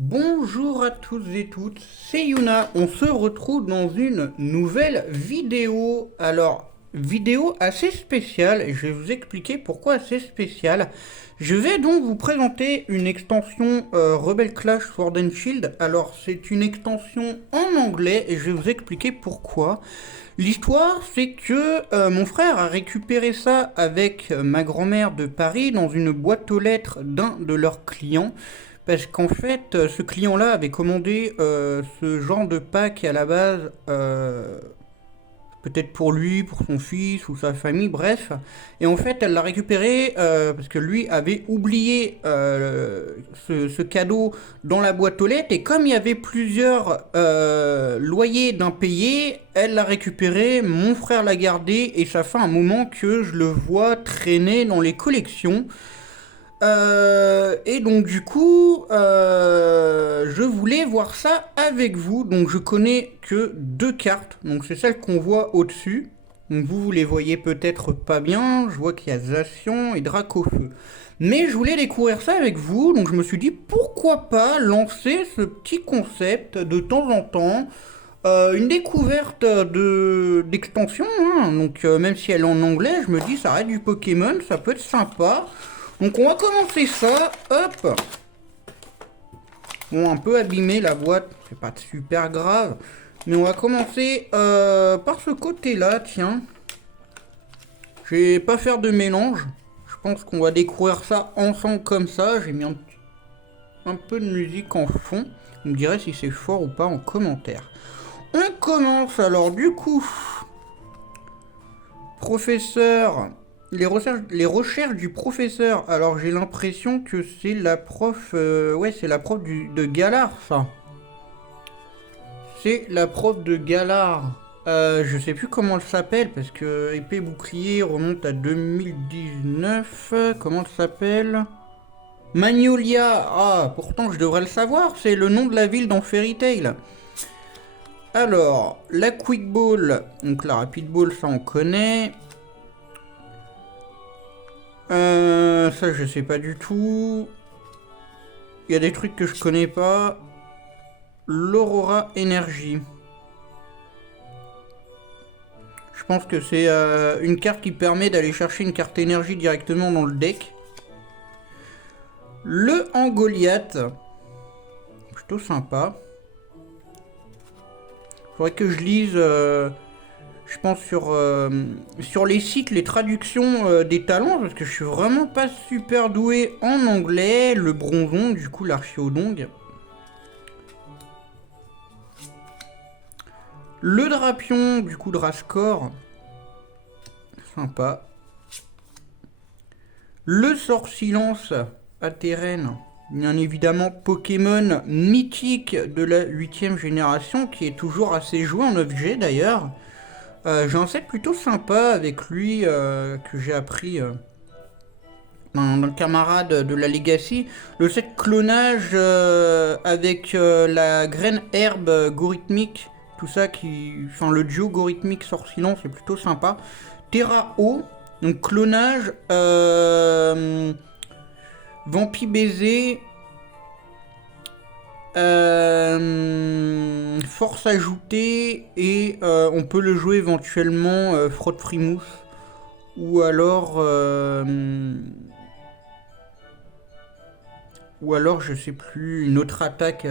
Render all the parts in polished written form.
Bonjour à tous et toutes, c'est Yuna. On se retrouve dans une nouvelle vidéo. Alors, vidéo assez spéciale et je vais vous expliquer pourquoi assez spéciale. Je vais donc vous présenter une extension Rebel Clash Sword and Shield. Alors, c'est une extension en anglais et je vais vous expliquer pourquoi. L'histoire, c'est que mon frère a récupéré ça avec ma grand-mère de Paris dans une boîte aux lettres d'un de leurs clients. Parce qu'en fait, ce client-là avait commandé ce genre de pack à la base, peut-être pour lui, pour son fils ou sa famille, bref. Et en fait, elle l'a récupéré parce que lui avait oublié ce cadeau dans la boîte aux lettres. Et comme il y avait plusieurs loyers d'impayés, elle l'a récupéré, mon frère l'a gardé. Et ça fait un moment que je le vois traîner dans les collections. Et donc du coup, je voulais voir ça avec vous. Donc je connais que deux cartes. Donc c'est celle qu'on voit au-dessus. Donc vous les voyez peut-être pas bien. Je vois qu'il y a Zacian et Dracofeu. Mais je voulais découvrir ça avec vous. Donc je me suis dit pourquoi pas lancer ce petit concept de temps en temps. Une découverte d'extension, hein. Donc même si elle est en anglais, je me dis ça reste du Pokémon, ça peut être sympa. Donc on va commencer ça, hop. Bon, un peu abîmé la boîte, c'est pas super grave. Mais on va commencer par ce côté-là, tiens. Je vais pas faire de mélange. Je pense qu'on va découvrir ça ensemble comme ça. J'ai mis un peu de musique en fond. Vous me direz si c'est fort ou pas en commentaire. On commence alors du coup. Professeur. Les recherches du professeur. Alors j'ai l'impression que c'est la prof. Ouais, c'est la prof de Galar, ça. C'est la prof de Galar. Je sais plus comment elle s'appelle parce que épée bouclier remonte à 2019. Comment elle s'appelle? Magnolia. Ah, pourtant je devrais le savoir. C'est le nom de la ville dans Fairy Tail. Alors, la Quick Ball. Donc la Rapid Ball, ça on connaît. Ça je sais pas du tout. Il y a des trucs que je connais pas. L'Aurora Energy. Je pense que c'est une carte qui permet d'aller chercher une carte énergie directement dans le deck. Le Angoliath. Plutôt sympa. Faudrait que je lise, je pense, sur les sites, les traductions des talents, parce que je suis vraiment pas super doué en anglais. Le Bronzong, du coup, l'Archiodong. Le Drapion, du coup, Drascore. Sympa. Le Sort Silence, Ateren. Bien évidemment, Pokémon mythique de la 8ème génération, qui est toujours assez joué en 9G d'ailleurs. J'ai un set plutôt sympa avec lui que j'ai appris d'un camarade de la Legacy. Le set clonage avec la graine herbe gorithmique, tout ça enfin le duo gorithmique sort silence, c'est plutôt sympa. Terra O, donc clonage, Vampi Baiser, force ajoutée et on peut le jouer éventuellement Frotte Frimousse ou alors je sais plus une autre attaque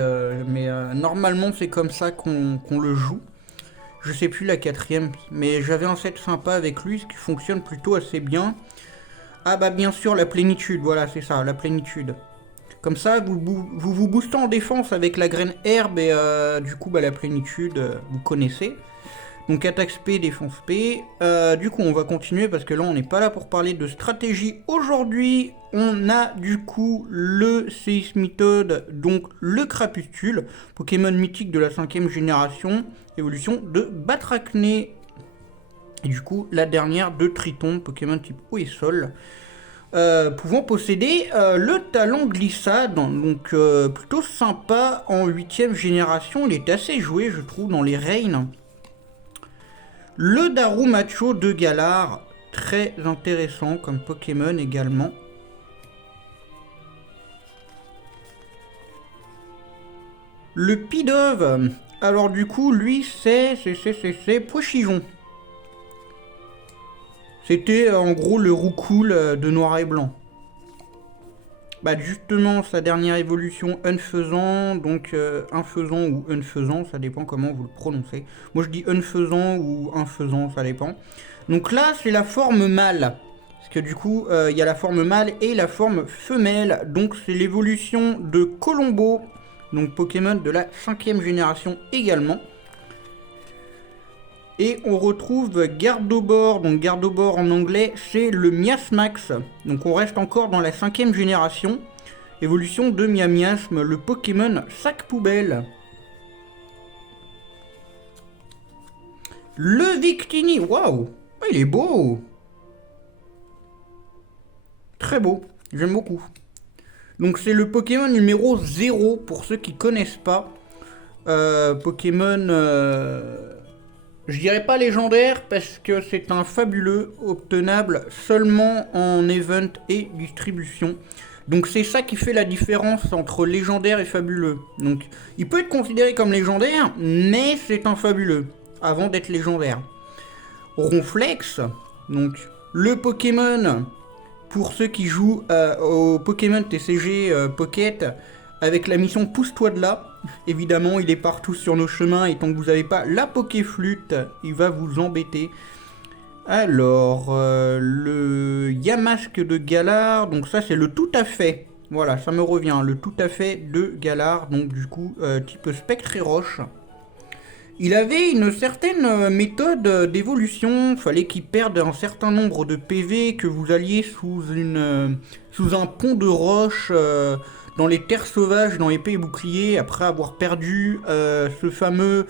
mais normalement c'est comme ça qu'on le joue. Je sais plus la quatrième mais j'avais un set sympa avec lui ce qui fonctionne plutôt assez bien. Ah bah bien sûr la plénitude, voilà c'est ça, la plénitude. Comme ça, vous boostez en défense avec la graine herbe et du coup, bah, la plénitude, vous connaissez. Donc attaque SP, défense P. Du coup, on va continuer parce que là, on n'est pas là pour parler de stratégie. Aujourd'hui, on a du coup le Seismitoad, donc le Crapustule, Pokémon mythique de la 5ème génération, évolution de Batracné. Et du coup, la dernière de Triton, Pokémon type eau et sol. Pouvant posséder le talent glissade, donc plutôt sympa en 8ème génération, il est assez joué je trouve dans les Reigns. Le Darumacho de Galar, très intéressant comme Pokémon également. Le Pidove. Alors du coup, lui, c'est Pochigon. C'était en gros le Roucoule de noir et blanc. Bah justement, sa dernière évolution, Unfaisant, donc Infaisant ou Unfaisant, ça dépend comment vous le prononcez. Moi je dis Unfaisant ou Infaisant, ça dépend. Donc là, c'est la forme mâle. Parce que du coup, il y a la forme mâle et la forme femelle. Donc c'est l'évolution de Colombo, donc Pokémon de la 5e génération également. Et on retrouve Gardobor, donc Gardobor en anglais, c'est le Miasmax. Donc on reste encore dans la 5e génération. Évolution de Miasme, le Pokémon sac poubelle. Le Victini, waouh, il est beau. Très beau, j'aime beaucoup. Donc c'est le Pokémon numéro 0 pour ceux qui connaissent pas. Pokémon... je dirais pas légendaire parce que c'est un fabuleux obtenable seulement en event et distribution. Donc c'est ça qui fait la différence entre légendaire et fabuleux. Donc il peut être considéré comme légendaire, mais c'est un fabuleux avant d'être légendaire. Ronflex, donc le Pokémon pour ceux qui jouent au Pokémon TCG Pocket avec la mission Pousse-toi de là. Évidemment, il est partout sur nos chemins et tant que vous n'avez pas la Pokéflûte, il va vous embêter. Alors, le Yamask de Galar, donc ça c'est le tout à fait. Voilà, ça me revient, le tout à fait de Galar, donc du coup, type Spectre et Roche. Il avait une certaine méthode d'évolution, fallait qu'il perde un certain nombre de PV, que vous alliez sous un pont de roche dans les terres sauvages, dans épée et bouclier, après avoir perdu ce fameux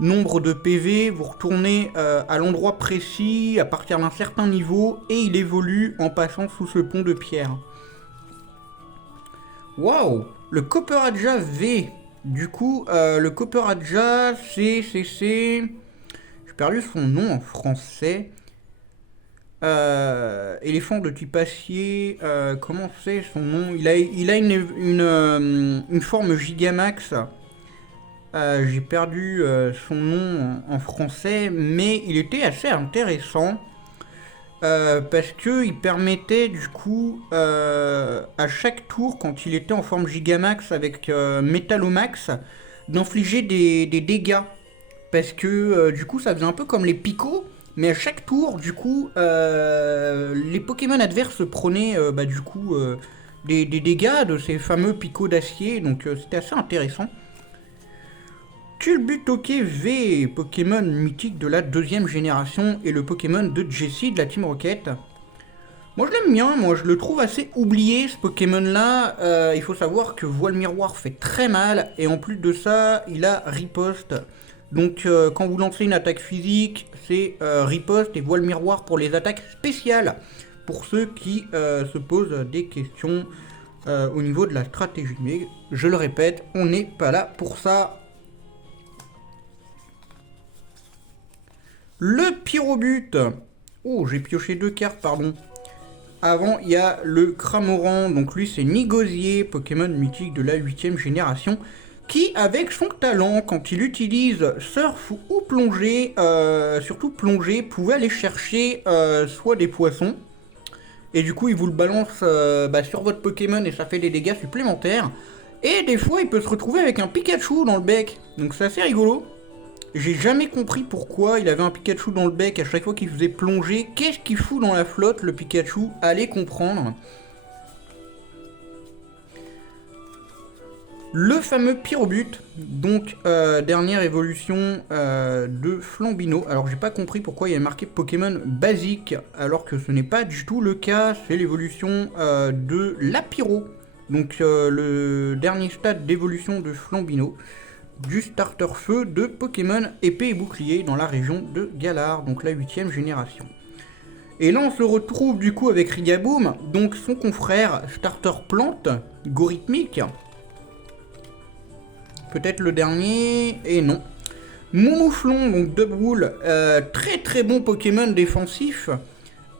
nombre de PV, vous retournez à l'endroit précis à partir d'un certain niveau et il évolue en passant sous ce pont de pierre. Waouh, le Copperajah V. Du coup, le Copperajah, c'est... J'ai perdu son nom en français. Éléphant de type acier, comment c'est son nom? Il a une forme Gigamax. J'ai perdu son nom en français, mais il était assez intéressant. Parce qu'il permettait du coup à chaque tour, quand il était en forme Gigamax avec Metalomax, d'infliger des dégâts. Parce que du coup ça faisait un peu comme les picots, mais à chaque tour du coup les Pokémon adverses prenaient du coup des dégâts de ces fameux picots d'acier, donc c'était assez intéressant. Tulbutoke V, Pokémon mythique de la 2e génération et le Pokémon de Jessie de la Team Rocket. Moi je l'aime bien, moi je le trouve assez oublié ce Pokémon là. Il faut savoir que Voile Miroir fait très mal et en plus de ça il a riposte. Donc quand vous lancez une attaque physique c'est riposte et Voile Miroir pour les attaques spéciales. Pour ceux qui se posent des questions au niveau de la stratégie. Mais je le répète, on n'est pas là pour ça. Le Pyrobut. Oh, j'ai pioché 2 cartes, pardon. Avant, il y a le Cramoran. Donc lui, c'est Nigosier, Pokémon mythique de la 8e génération. Qui, avec son talent, quand il utilise Surf ou Plongée, surtout Plongée, pouvait aller chercher soit des poissons. Et du coup, il vous le balance sur votre Pokémon et ça fait des dégâts supplémentaires. Et des fois, il peut se retrouver avec un Pikachu dans le bec. Donc c'est assez rigolo. J'ai jamais compris pourquoi il avait un Pikachu dans le bec à chaque fois qu'il faisait plonger. Qu'est-ce qu'il fout dans la flotte, le Pikachu? Allez comprendre. Le fameux Pyrobut, donc dernière évolution de Flambino. Alors j'ai pas compris pourquoi il y a marqué Pokémon basique, alors que ce n'est pas du tout le cas. C'est l'évolution de Lapiro. Donc le dernier stade d'évolution de Flambino. Du starter feu de Pokémon épée et bouclier dans la région de Galar, donc la 8e génération. Et là on se retrouve du coup avec Rigaboom, donc son confrère starter plante, Gorithmique. Peut-être le dernier, et non. Moumouflon, donc Dubwool, très très bon Pokémon défensif.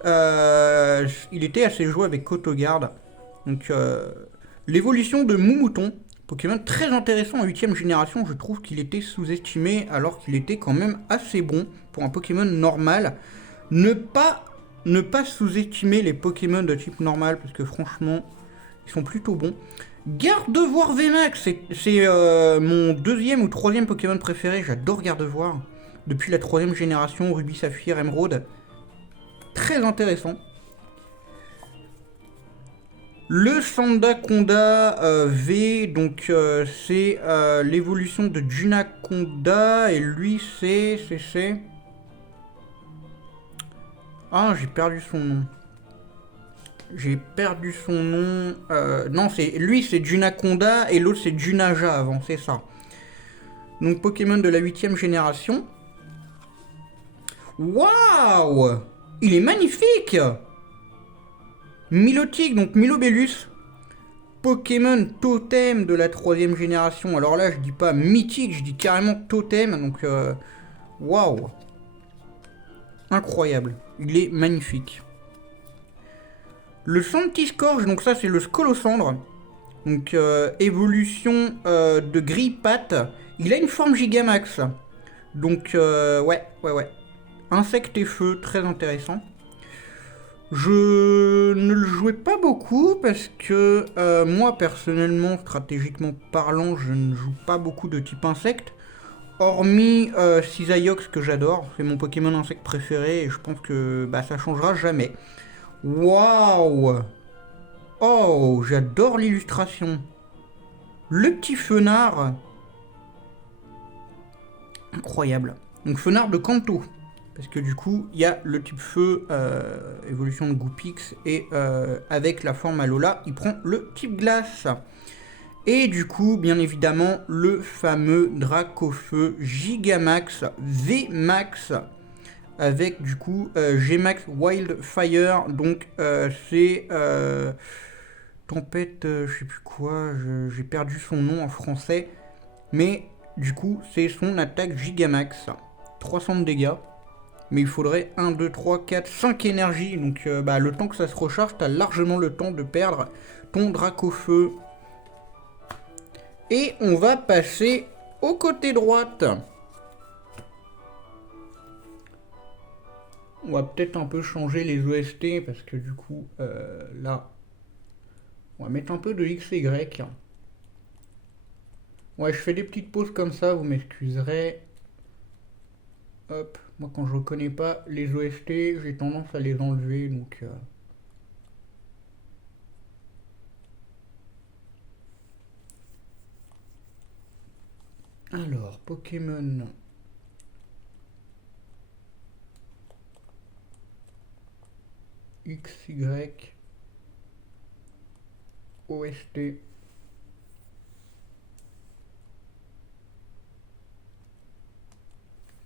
Il était assez joué avec Kotogard. Donc l'évolution de Moumouton, Pokémon très intéressant en 8ème génération, je trouve qu'il était sous-estimé alors qu'il était quand même assez bon pour un Pokémon normal. Ne pas sous-estimer les Pokémon de type normal parce que franchement, ils sont plutôt bons. Gardevoir VMAX, c'est mon 2e ou 3e Pokémon préféré, j'adore Gardevoir. Depuis la 3ème génération, Ruby, Saphir, Emeraude. Très intéressant. Le Sandaconda V, donc c'est l'évolution de Junaconda, et lui c'est... Ah, j'ai perdu son nom. Non, lui c'est Junaconda et l'autre c'est Junaja avant, c'est ça. Donc Pokémon de la 8ème génération. Waouh! Il est magnifique! Milotic, donc Milobellus. Pokémon totem de la 3ème génération. Alors là, je dis pas mythique, je dis carrément totem. Donc, waouh! Incroyable. Il est magnifique. Le Santiscorge, donc ça c'est le Scolosandre. Donc, évolution de Grille-Patte. Il a une forme Gigamax. Donc, ouais. Insecte et feu, très intéressant. Je ne le jouais pas beaucoup parce que moi personnellement, stratégiquement parlant, je ne joue pas beaucoup de type insecte. Hormis Cisaiox que j'adore, c'est mon Pokémon insecte préféré et je pense que ça changera jamais. Waouh! Oh, j'adore l'illustration. Le petit Fenard. Incroyable. Donc Fenard de Kanto. Parce que du coup, il y a le type feu, évolution de Goupix, et avec la forme Alola, il prend le type glace. Et du coup, bien évidemment, le fameux Dracofeu Gigamax VMAX, avec du coup Gmax Wildfire, donc c'est Tempête, je sais plus quoi, j'ai perdu son nom en français, mais du coup, c'est son attaque Gigamax, 300 de dégâts. Mais il faudrait 1, 2, 3, 4, 5 énergies. Donc le temps que ça se recharge, t'as largement le temps de perdre ton Dracofeu. Et on va passer au côté droite. On va peut-être un peu changer les OST parce que du coup, là, on va mettre un peu de XY. Ouais, je fais des petites pauses comme ça, vous m'excuserez. Hop. Moi, quand je reconnais pas les OST, j'ai tendance à les enlever, donc... Alors, Pokémon... XY... OST...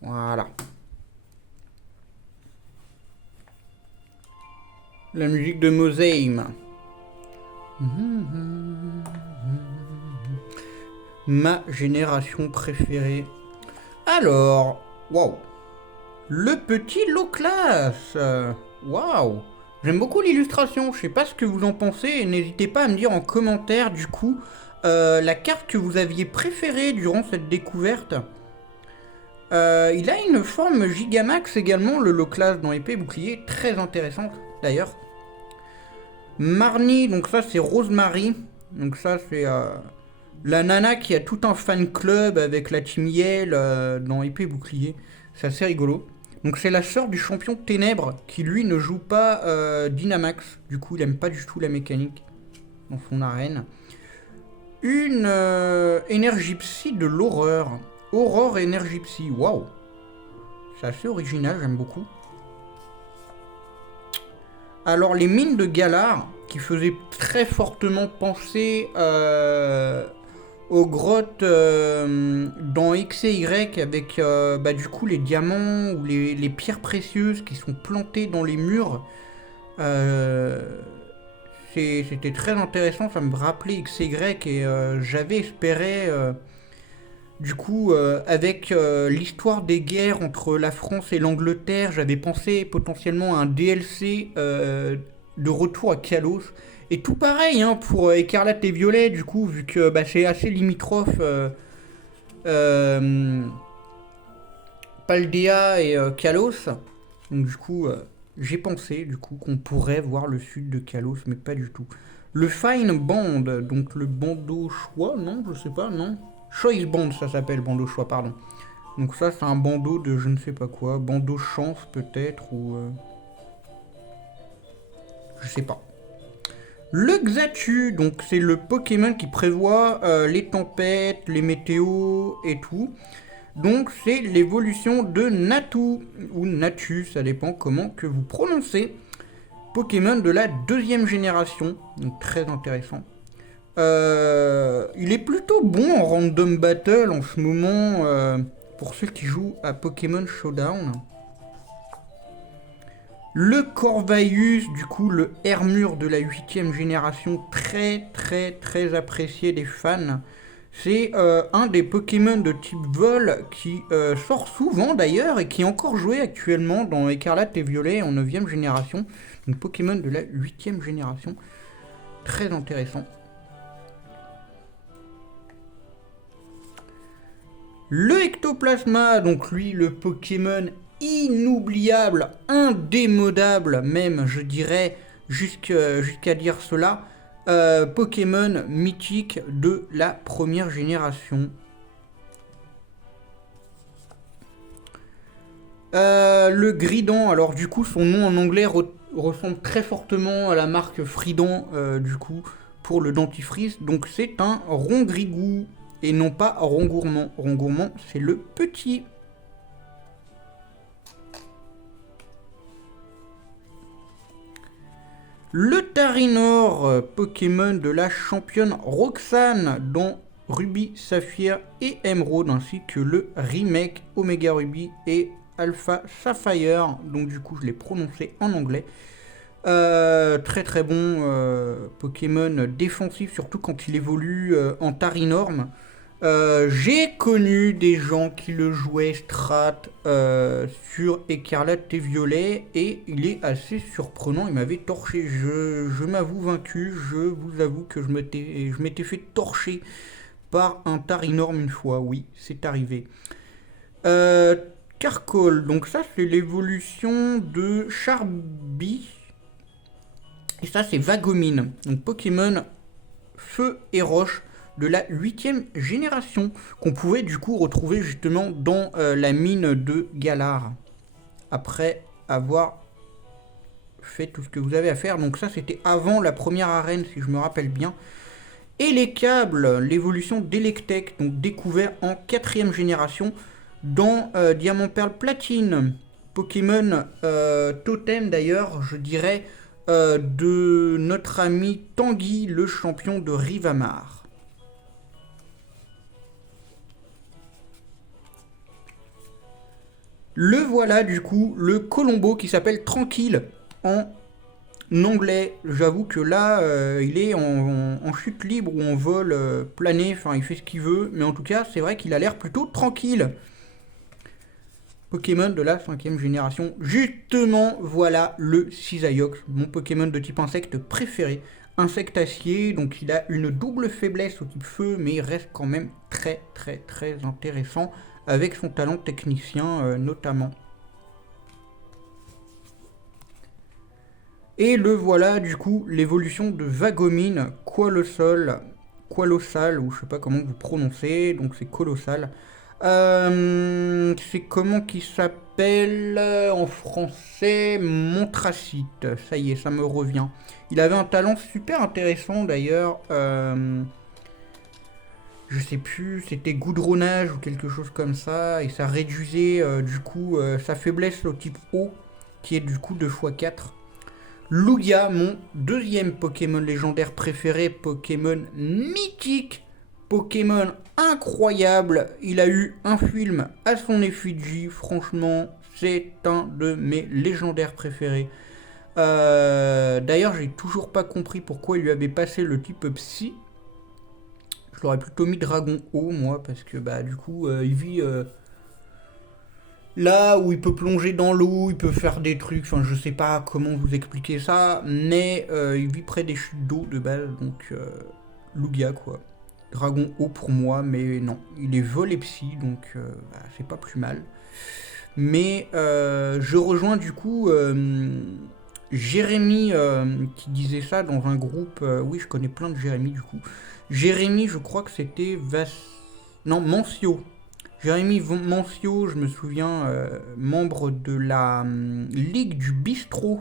Voilà. La musique de Moseim. Ma génération préférée. Alors, waouh. Le petit low class. Waouh. J'aime beaucoup l'illustration. Je sais pas ce que vous en pensez. N'hésitez pas à me dire en commentaire du coup la carte que vous aviez préférée durant cette découverte. Il a une forme Gigamax également, le low class dans épée bouclier, très intéressante d'ailleurs. Marnie, donc ça c'est Rosemary, donc ça c'est la nana qui a tout un fan club avec la team Yale dans épée bouclier, c'est assez rigolo. Donc c'est la sœur du champion Ténèbres qui lui ne joue pas Dynamax, du coup il aime pas du tout la mécanique dans son arène. Une énergie psy de l'horreur, Aurore énergie psy, waouh, c'est assez original, j'aime beaucoup. Alors les mines de Galar, qui faisaient très fortement penser aux grottes dans X et Y, avec du coup les diamants ou les pierres précieuses qui sont plantées dans les murs. C'était très intéressant, ça me rappelait X et Y, et j'avais espéré... Du coup, avec l'histoire des guerres entre la France et l'Angleterre, j'avais pensé potentiellement à un DLC de retour à Kalos. Et tout pareil hein, pour Écarlate et Violet, du coup, vu que bah, c'est assez limitrophe, euh, Paldea et Kalos. Donc du coup, j'ai pensé du coup qu'on pourrait voir le sud de Kalos, mais pas du tout. Le Fine Band, donc le bandeau choix, non, je sais pas, non. Choice Band, ça s'appelle, bandeau choix, pardon. Donc ça, c'est un bandeau de je ne sais pas quoi, bandeau chance peut-être, ou... je sais pas. Le Xatu, donc c'est le Pokémon qui prévoit les tempêtes, les météos et tout. Donc c'est l'évolution de Natu, ou Natu, ça dépend comment que vous prononcez. Pokémon de la deuxième génération, donc très intéressant. Il est plutôt bon en random battle en ce moment pour ceux qui jouent à Pokémon Showdown. Le Corvaius, du coup le Hermure de la 8ème génération, très très très apprécié des fans. C'est un des Pokémon de type vol qui sort souvent d'ailleurs et qui est encore joué actuellement dans Écarlate et Violet en 9ème génération. Donc Pokémon de la 8ème génération. Très intéressant. Le Ectoplasma, donc lui le Pokémon inoubliable, indémodable même je dirais jusqu'à dire cela. Pokémon mythique de la première génération. Le Grident, alors du coup son nom en anglais ressemble très fortement à la marque Frident du coup pour le dentifrice. Donc c'est un Rongrigou et non pas Rongourmand. Rongourmand c'est le petit. Le Tarinor, Pokémon de la championne Roxane dans Ruby, Saphir et Emerald, ainsi que le remake Omega Ruby et Alpha Sapphire. Donc du coup je l'ai prononcé en anglais. Très très bon Pokémon défensif, surtout quand il évolue en Tarinorm. J'ai connu des gens qui le jouaient strat sur Écarlate et Violet et il est assez surprenant, il m'avait torché, je m'avoue vaincu, je vous avoue que je m'étais fait torcher par un Tarinorm une fois, oui, c'est arrivé. Carcol, donc ça c'est l'évolution de Charby et ça c'est Vagomine, donc Pokémon Feu et Roche de la 8ème génération, qu'on pouvait du coup retrouver justement dans la mine de Galar, après avoir fait tout ce que vous avez à faire. Donc ça c'était avant la première arène si je me rappelle bien. Et les câbles, l'évolution d'Electek, donc découvert en 4ème génération dans Diamant Perle Platine. Pokémon totem d'ailleurs, je dirais, de notre ami Tanguy, le champion de Rivamar. Le voilà du coup, le Colombo qui s'appelle Tranquille en anglais. J'avoue que là, il est en chute libre ou en vol plané, enfin il fait ce qu'il veut, mais en tout cas c'est vrai qu'il a l'air plutôt tranquille. Pokémon de la 5ème génération. Justement, voilà le Cisaiox, mon Pokémon de type insecte préféré. Insectacier, donc il a une double faiblesse au type feu, mais il reste quand même très très très intéressant avec son talent technicien notamment. Et le voilà du coup l'évolution de Vagomine, Qualossal, ou je sais pas comment vous prononcez, donc c'est colossal. C'est comment qui s'appelle en français Montracite, ça y est, ça me revient. Il avait un talent super intéressant d'ailleurs. Je sais plus, c'était goudronnage ou quelque chose comme ça, et ça réduisait du coup sa faiblesse au type eau, qui est du coup 2x4. Lugia, mon deuxième Pokémon légendaire préféré, Pokémon mythique, Pokémon incroyable. Il a eu un film à son effigie, franchement, c'est un de mes légendaires préférés. D'ailleurs, j'ai toujours pas compris pourquoi il lui avait passé le type Psy. Je l'aurais plutôt mis Dragon Haut, moi, parce que bah du coup, il vit Là où il peut plonger dans l'eau, il peut faire des trucs, enfin je sais pas comment vous expliquer ça, mais il vit près des chutes d'eau de base, donc Lugia quoi. Dragon haut pour moi, mais non, il est vol et psy, donc bah, c'est pas plus mal. Mais je rejoins du coup Jérémy qui disait ça dans un groupe, oui je connais plein de Jérémy du coup. Jérémy je crois que c'était non, Mancio. Jérémy Mancio, je me souviens, membre de la Ligue du Bistrot.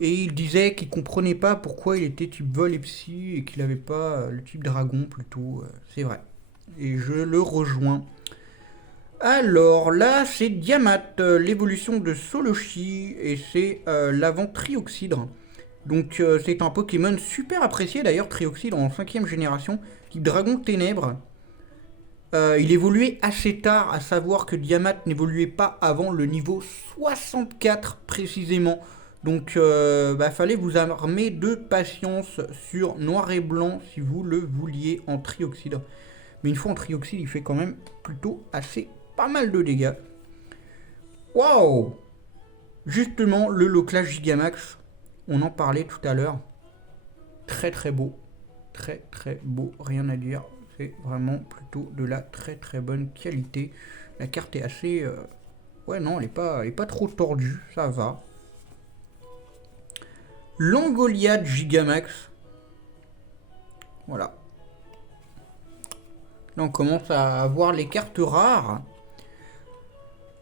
Et il disait qu'il comprenait pas pourquoi il était type vol et psy et qu'il avait pas le type dragon plutôt. C'est vrai. Et je le rejoins. Alors là, c'est Diamat, l'évolution de Soloshi, et c'est l'avant Trioxydre. Donc c'est un Pokémon super apprécié d'ailleurs, Trioxydre en 5ème génération, type Dragon Ténèbres. Il évoluait assez tard, à savoir que Diamat n'évoluait pas avant le niveau 64 précisément. Donc fallait vous armer de patience sur noir et blanc si vous le vouliez en Trioxydre. Mais une fois en Trioxydre, il fait quand même plutôt assez pas mal de dégâts. Waouh! Justement, le loclage Gigamax, on en parlait tout à l'heure. Très très beau. Très très beau, rien à dire. C'est vraiment plutôt de la très très bonne qualité. La carte est assez... Ouais non, elle est pas trop tordue, ça va. Langoliad Gigamax. Voilà. Là on commence à avoir les cartes rares.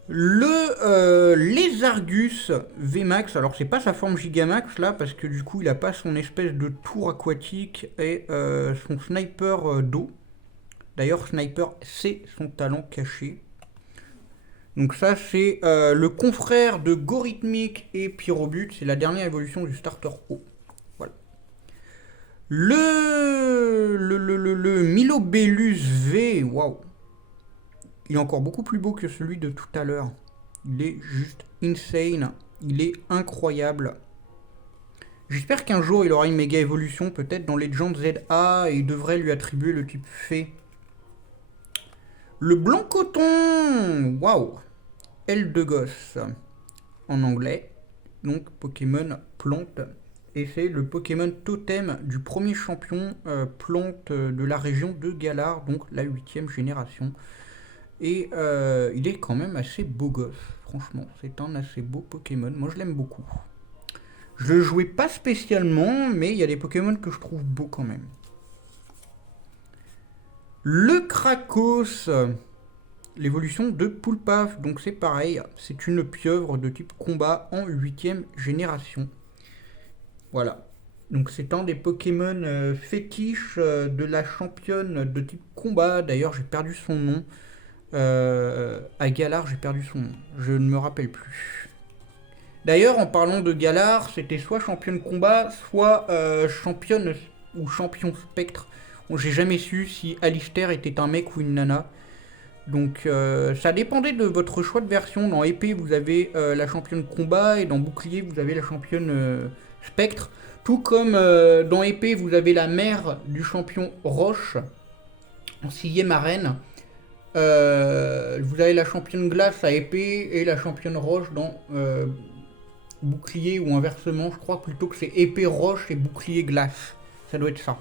Le Lézargus VMAX, alors c'est pas sa forme Gigamax là, parce que du coup il a pas son espèce de tour aquatique et son sniper d'eau. D'ailleurs sniper c'est son talent caché. Donc ça c'est le confrère de Gorithmic et Pyrobut, c'est la dernière évolution du starter eau. Voilà. Le Milobellus V, waouh. Il est encore beaucoup plus beau que celui de tout à l'heure. Il est juste insane. Il est incroyable. J'espère qu'un jour il aura une méga évolution, peut-être dans Legend ZA, et il devrait lui attribuer le type fée. Le blanc coton, waouh. Aile de gosse en anglais. Donc Pokémon plante. Et c'est le Pokémon totem du premier champion plante de la région de Galar, donc la 8ème génération. Et il est quand même assez beau gosse, franchement. C'est un assez beau Pokémon. Moi, je l'aime beaucoup. Je le jouais pas spécialement, mais il y a des Pokémon que je trouve beaux quand même. Le Krakos, l'évolution de Poulpaf. Donc c'est pareil, c'est une pieuvre de type combat en 8ème génération. Voilà. Donc c'est un des Pokémon fétiches de la championne de type combat. D'ailleurs, j'ai perdu son nom. À Galar, j'ai perdu son nom. Je ne me rappelle plus. D'ailleurs, en parlant de Galar, c'était soit championne combat, soit championne ou champion spectre. J'ai jamais su si Alistair était un mec ou une nana. Donc ça dépendait de votre choix de version. Dans épée, vous avez la championne combat, et dans bouclier, vous avez la championne spectre. Tout comme dans épée, vous avez la mère du champion roche en 6ème arène. Vous avez la championne glace à épée et la championne roche dans bouclier, ou inversement, je crois plutôt que c'est épée roche et bouclier glace. Ça doit être ça.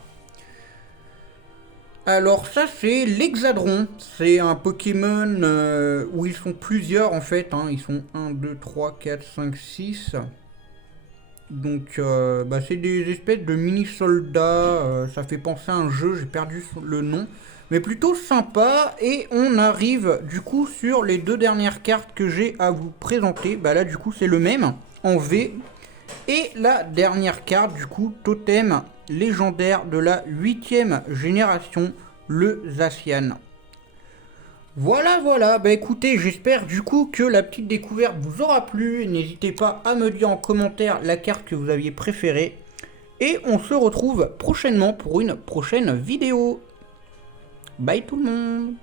Alors ça c'est l'Hexadron. C'est un Pokémon où ils sont plusieurs en fait. Hein. Ils sont 1, 2, 3, 4, 5, 6. Donc c'est des espèces de mini soldats. Ça fait penser à un jeu, j'ai perdu le nom. Mais plutôt sympa, et on arrive du coup sur les deux dernières cartes que j'ai à vous présenter. Là du coup c'est le même en V. Et la dernière carte du coup, totem légendaire de la 8ème génération, le Zacian. Voilà, écoutez, j'espère du coup que la petite découverte vous aura plu. N'hésitez pas à me dire en commentaire la carte que vous aviez préférée. Et on se retrouve prochainement pour une prochaine vidéo. Bye tout le monde.